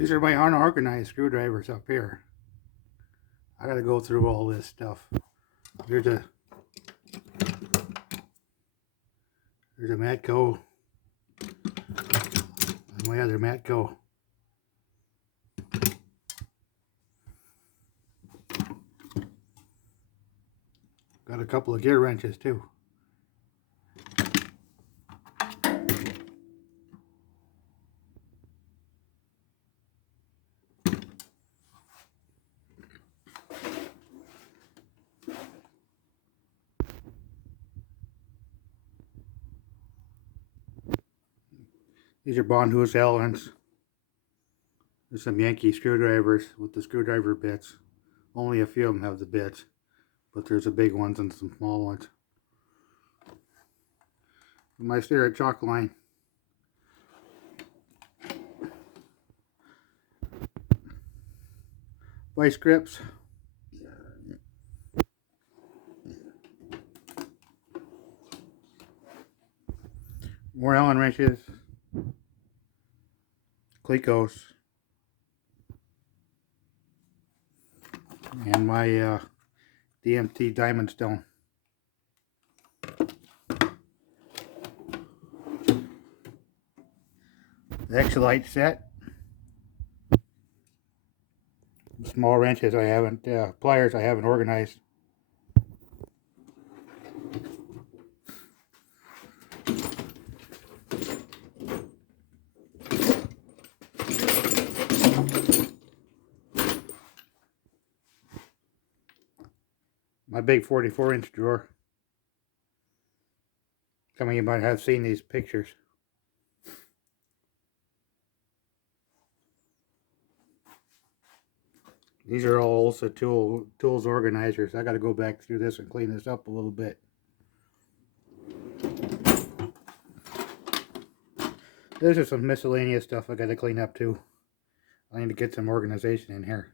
These are my unorganized screwdrivers up here. I gotta go through all this stuff. There's a Matco and my other Matco. Got a couple of gear wrenches too. These are Bondhouse Allens. There's some Yankee screwdrivers with the screwdriver bits. Only a few of them have the bits, but there's the big ones and some small ones. My Starrett chalk line. Vice grips. More Allen wrenches. Clecos. And my DMT Diamond Stone. The Exolite set. Small wrenches I haven't, pliers I haven't organized. My big 44-inch drawer. Some of you might have seen these pictures. These are all also tools organizers. I got to go back through this and clean this up a little bit. This is some miscellaneous stuff I got to clean up too. I need to get some organization in here.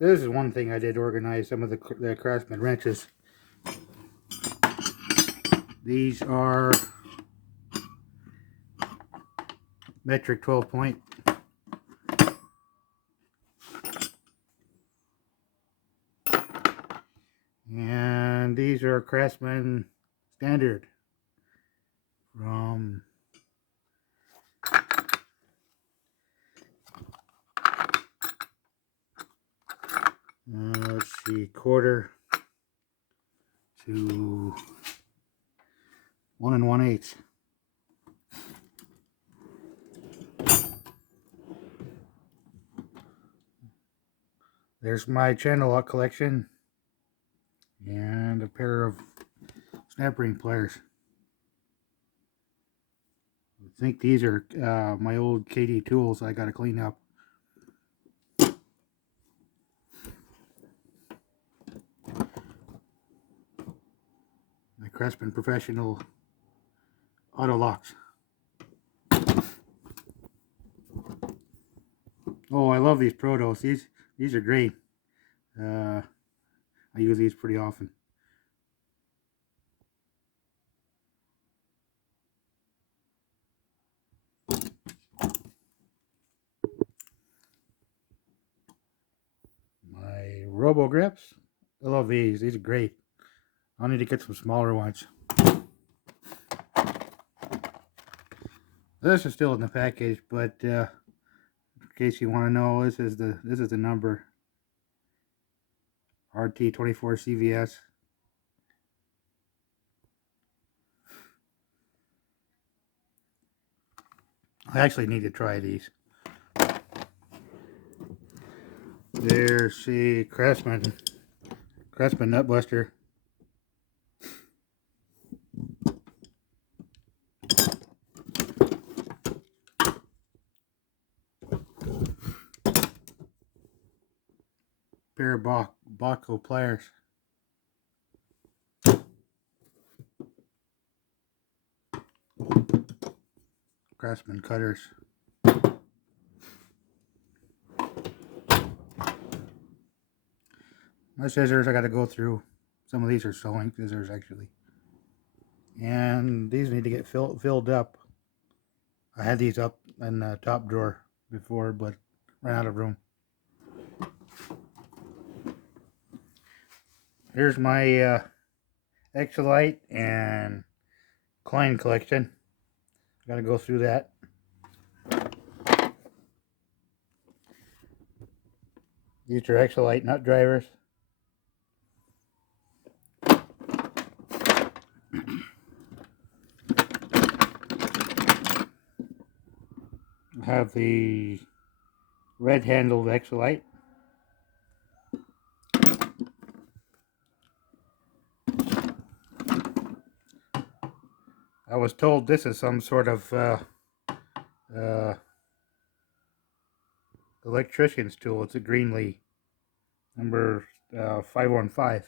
This is one thing I did organize, some of the Craftsman wrenches. These are metric 12 point. And these are Craftsman standard from let's see, quarter to 1 1/8. There's my channel lock collection and a pair of snap ring pliers. I think these are my old KD tools I got to clean up. My Craftsman Professional auto locks. Oh, I love these Protos. These are great. I use these pretty often. My RoboGrips. I love these. These are great. I need to get some smaller ones. This is still in the package, but in case you want to know, this is the number. RT24 CVS. I actually need to try these. There's the Craftsman Nut Buster. Pair of Baco pliers. Craftsman cutters. My scissors, I got to go through. Some of these are sewing scissors actually. And these need to get filled up. I had these up in the top drawer before, but ran out of room. Here's my Exolite and Klein collection. Gotta go through that. These are Exolite nut drivers. I have the red handled Exolite. I was told this is some sort of electrician's tool. It's a Greenlee number 515.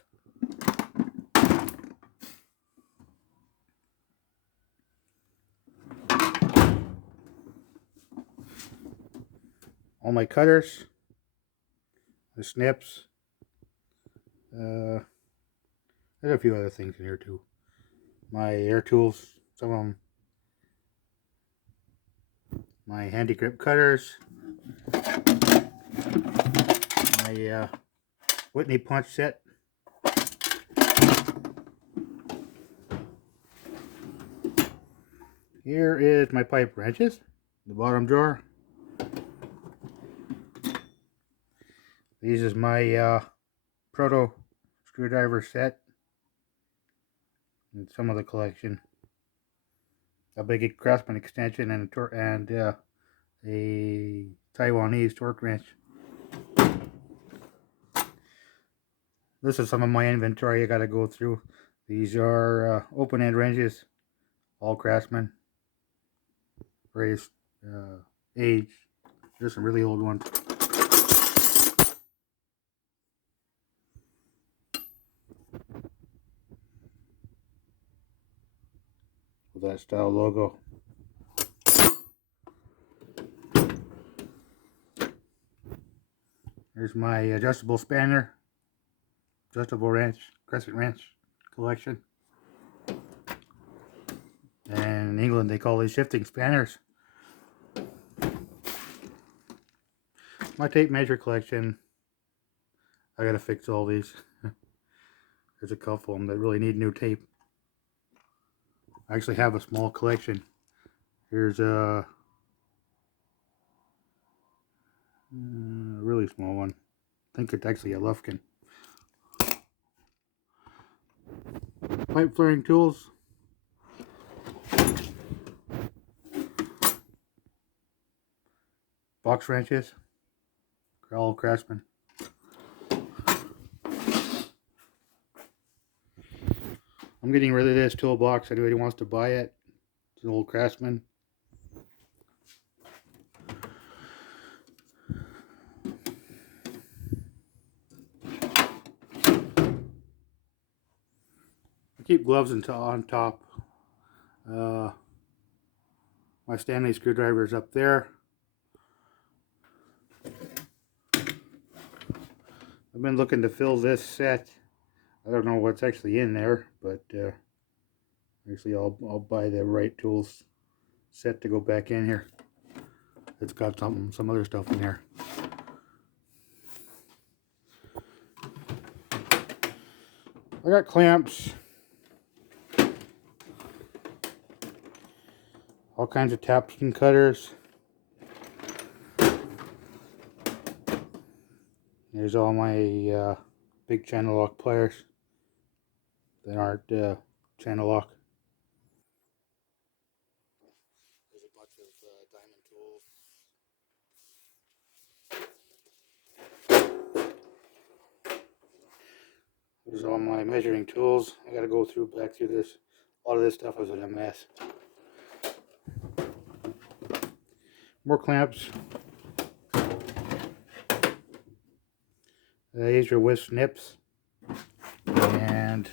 All my cutters, the snips, there's a few other things in here too. My air tools, some of them, my handy grip cutters, my Whitney punch set, here is my pipe wrenches, the bottom drawer. These is my proto screwdriver set and some of the collection. A big Craftsman extension and a Taiwanese torque wrench. This is some of my inventory I gotta go through. These are open end wrenches, all Craftsman, various age. There's some really old ones. With that style logo. Here's my adjustable spanner, adjustable wrench, crescent wrench collection. And in England they call these shifting spanners. My tape measure collection. I gotta fix all these. There's a couple of them that really need new tape. I actually have a small collection. Here's a really small one. I think it's actually a Lufkin. Pipe flaring tools. Box wrenches. All Craftsman. I'm getting rid of this toolbox. Anybody wants to buy it? It's an old Craftsman. I keep gloves on top. My Stanley screwdriver is up there. I've been looking to fill this set. I don't know what's actually in there, but actually I'll buy the right tools set to go back in here. It's got some other stuff in there. I got clamps, all kinds of taps and cutters. There's all my big channel lock pliers that aren't channel lock. There's a bunch of diamond tools. There's all my measuring tools. I gotta go back through this. A lot of this stuff is in a mess. More clamps. These are with snips. And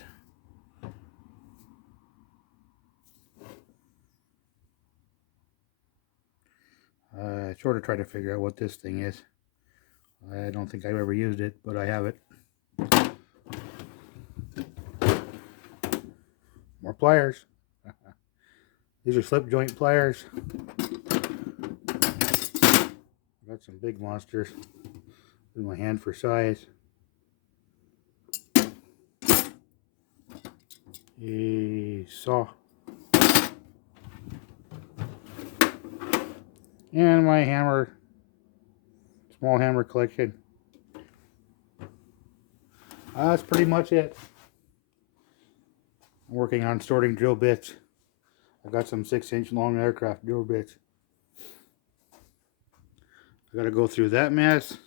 I sort of try to figure out what this thing is. I don't think I've ever used it, but I have it. More pliers. These are slip joint pliers. Got some big monsters in my hand for size. A saw. And my hammer, small hammer collection. That's pretty much it. I'm working on sorting drill bits. I got some 6-inch long aircraft drill bits. I gotta go through that mess.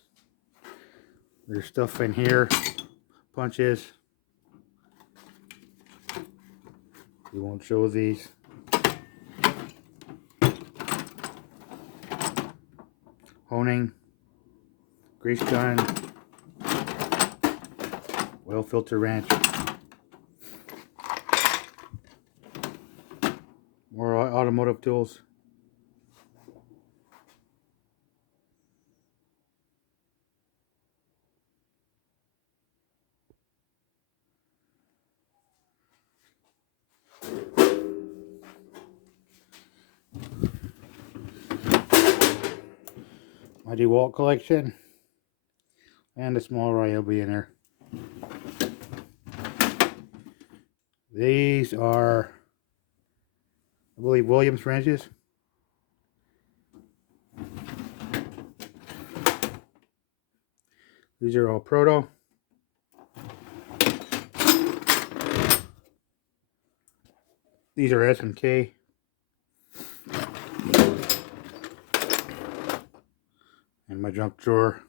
There's stuff in here, punches. We won't show these. Honing, grease gun, oil filter wrench. More automotive tools. My DeWalt collection. And a small Ryobi will be in there. These are, I believe, Williams wrenches. These are all Proto. These are S&K. And my junk drawer.